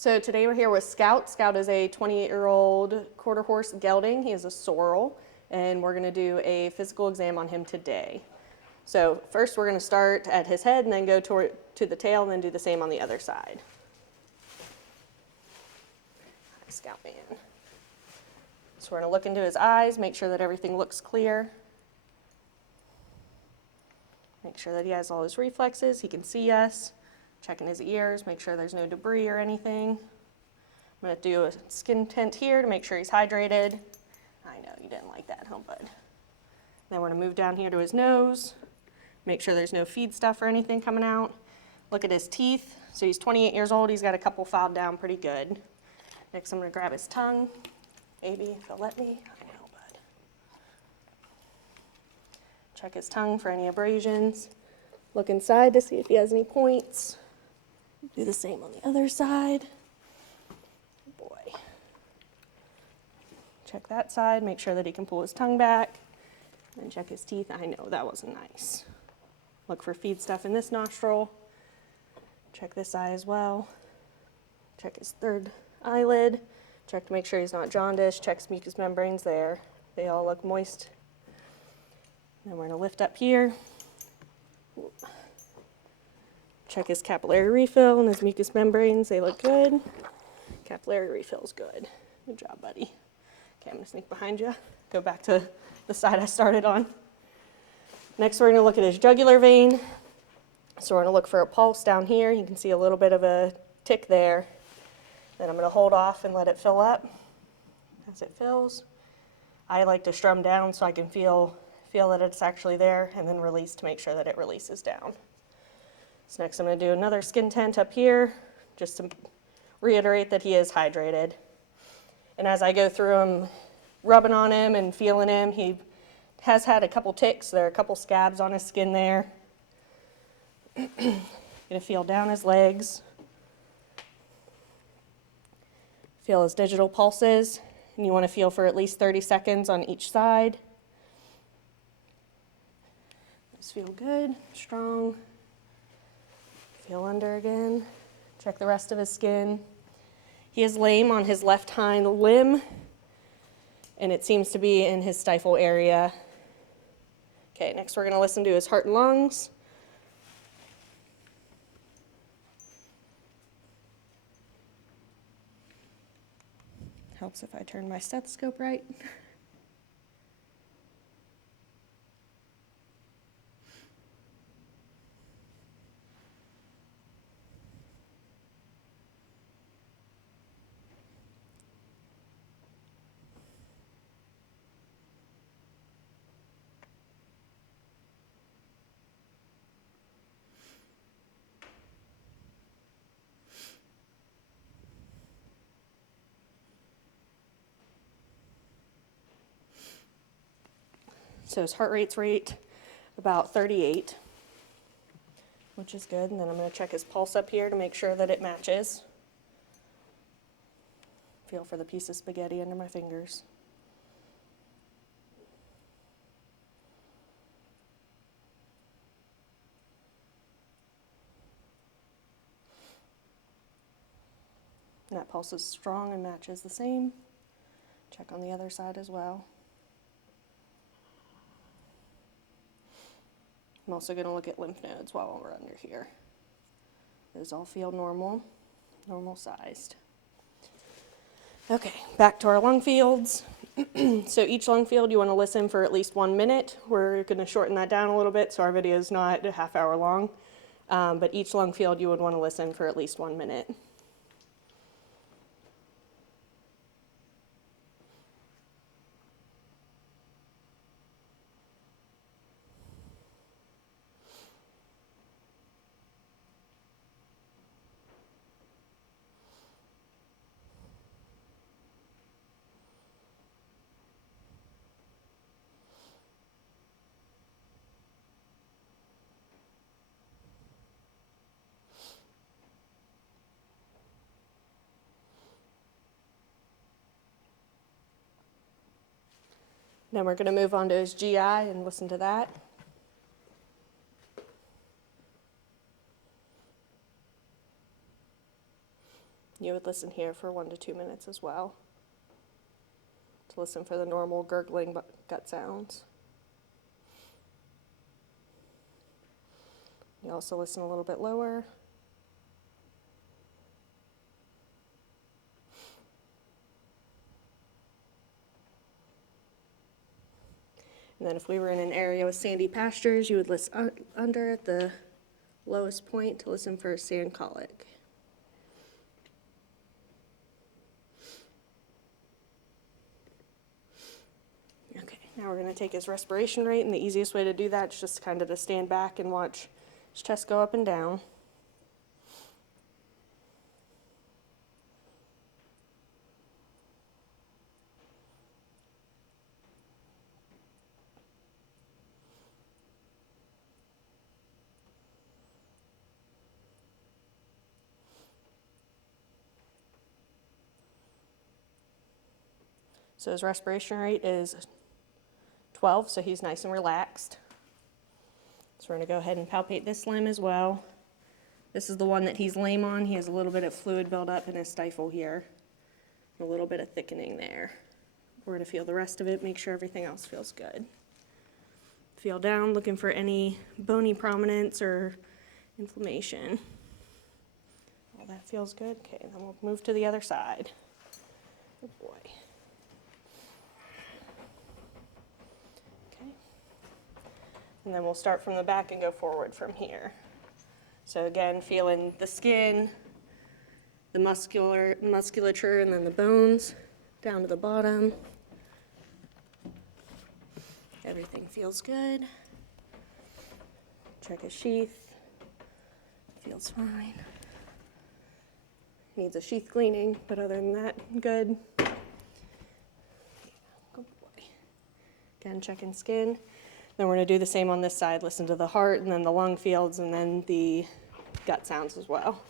So today we're here with Scout. Scout is a 28-year-old quarter horse gelding. He is a sorrel, and we're going to do a physical exam on him today. So first we're going to start at his head and then go to the tail and then do the same on the other side. Hi, Scout man. So we're going to look into his eyes, make sure that everything looks clear. Make sure that he has all his reflexes, he can see us. Checking his ears, make sure there's no debris or anything. I'm going to do a skin tint here to make sure he's hydrated. I know, you didn't like that, huh, bud? Then we're going to move down here to his nose. Make sure there's no feed stuff or anything coming out. Look at his teeth. So he's 28 years old. He's got a couple filed down pretty good. Next, I'm going to grab his tongue. Maybe, if they'll let me. I know, bud. Check his tongue for any abrasions. Look inside to see if he has any points. Do the same on the other side. Boy. Check that side, make sure that he can pull his tongue back. And check his teeth. I know, that wasn't nice. Look for feed stuff in this nostril. Check this eye as well. Check his third eyelid. Check to make sure he's not jaundiced. Check his mucous membranes there. They all look moist. Then we're going to lift up here. Check his capillary refill and his mucous membranes. They look good. Capillary refill's good. Good job, buddy. Okay, I'm going to sneak behind you. Go back to the side I started on. Next, we're going to look at his jugular vein. So we're going to look for a pulse down here. You can see a little bit of a tick there. Then I'm going to hold off and let it fill up. As it fills, I like to strum down so I can feel that it's actually there, and then release to make sure that it releases down. So next I'm going to do another skin tint up here, just to reiterate that he is hydrated. And as I go through him, rubbing on him and feeling him, he has had a couple ticks. There are a couple scabs on his skin there. Going to feel down his legs. Feel his digital pulses, and you want to feel for at least 30 seconds on each side. Just feel good, strong. Feel under again. Check the rest of his skin. He is lame on his left hind limb, and it seems to be in his stifle area. Okay, next we're going to listen to his heart and lungs. Helps if I turn my stethoscope right. So his heart rate's about 38, which is good. And then I'm going to check his pulse up here to make sure that it matches. Feel for the piece of spaghetti under my fingers. And that pulse is strong and matches the same. Check on the other side as well. I'm also going to look at lymph nodes while we're under here. Those all feel normal, normal sized. Okay, back to our lung fields. So each lung field you want to listen for at least 1 minute. We're going to shorten that down a little bit so our video is not a half hour long. But each lung field you would want to listen for at least 1 minute. Then we're going to move on to his GI and listen to that. You would listen here for 1 to 2 minutes as well, to listen for the normal gurgling gut sounds. You also listen a little bit lower. And then if we were in an area with sandy pastures, you would listen under at the lowest point to listen for a sand colic. Okay, now we're going to take his respiration rate, and the easiest way to do that is just kind of to stand back and watch his chest go up and down. So his respiration rate is 12, so he's nice and relaxed. So we're going to go ahead and palpate this limb as well. This is the one that he's lame on. He has a little bit of fluid buildup in his stifle here, a little bit of thickening there. We're going to feel the rest of it, make sure everything else feels good. Feel down, looking for any bony prominence or inflammation. All that feels good. Okay, then we'll move to the other side. Good boy. And then we'll start from the back and go forward from here. So again, feeling the skin, the musculature, and then the bones down to the bottom. Everything feels good. Check his sheath. Feels fine. Needs a sheath cleaning, but other than that, good. Good boy. Again, checking skin. Then we're going to do the same on this side, listen to the heart and then the lung fields and then the gut sounds as well.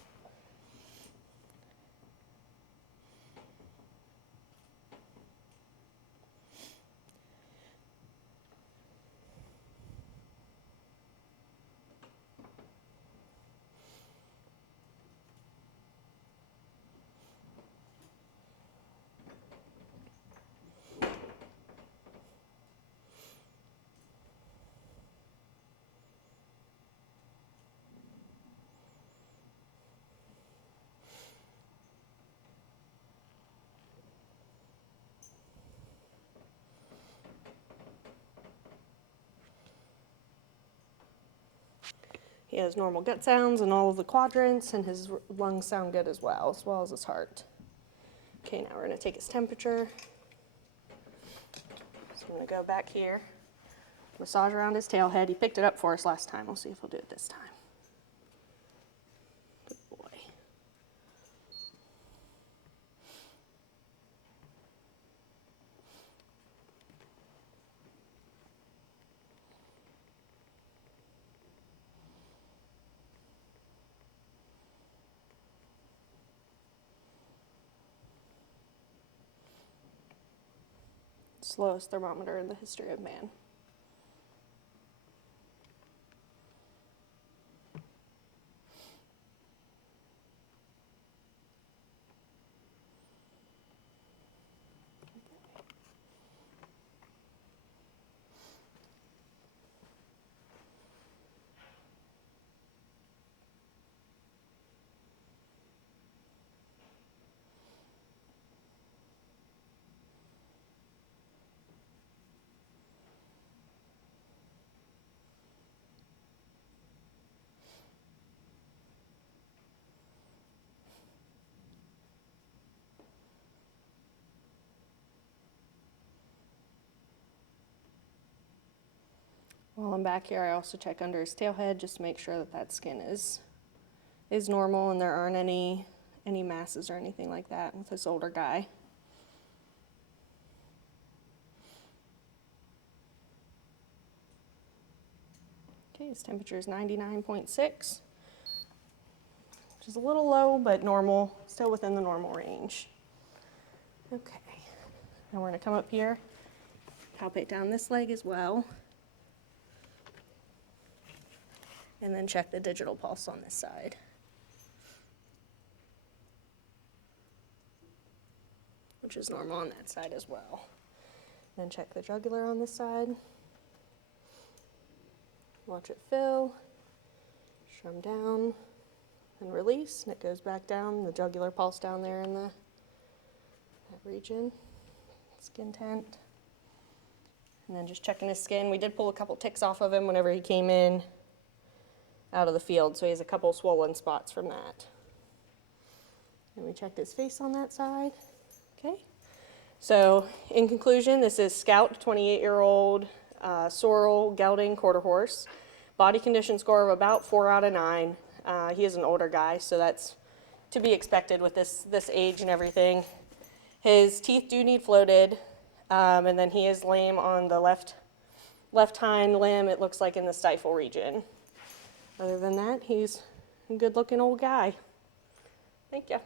He has normal gut sounds in all of the quadrants, and his lungs sound good as well as his heart. Okay, now we're going to take his temperature. So I'm going to go back here, massage around his tail head. He picked it up for us last time. We'll see if he'll do it this time. Good boy. Slowest thermometer in the history of man. While I'm back here, I also check under his tail head just to make sure that that skin is normal and there aren't any masses or anything like that with this older guy. Okay, his temperature is 99.6, which is a little low, but normal, still within the normal range. Okay, now we're going to come up here, palpate down this leg as well. And then check the digital pulse on this side. which is normal on that side as well. Then check the jugular on this side. Watch it fill, strum down, and release, and it goes back down. The jugular pulse down there in that region, skin tent. And then just checking his skin. We did pull a couple ticks off of him whenever he came in out of the field, so he has a couple swollen spots from that. And we checked his face on that side. Okay. So in conclusion, this is Scout, 28-year-old sorrel gelding quarter horse. Body condition score of about 4 out of 9. He is an older guy, so that's to be expected with this age and everything. His teeth do need floated, and then he is lame on the left hind limb, it looks like in the stifle region. Other than that, he's a good-looking old guy. Thank you.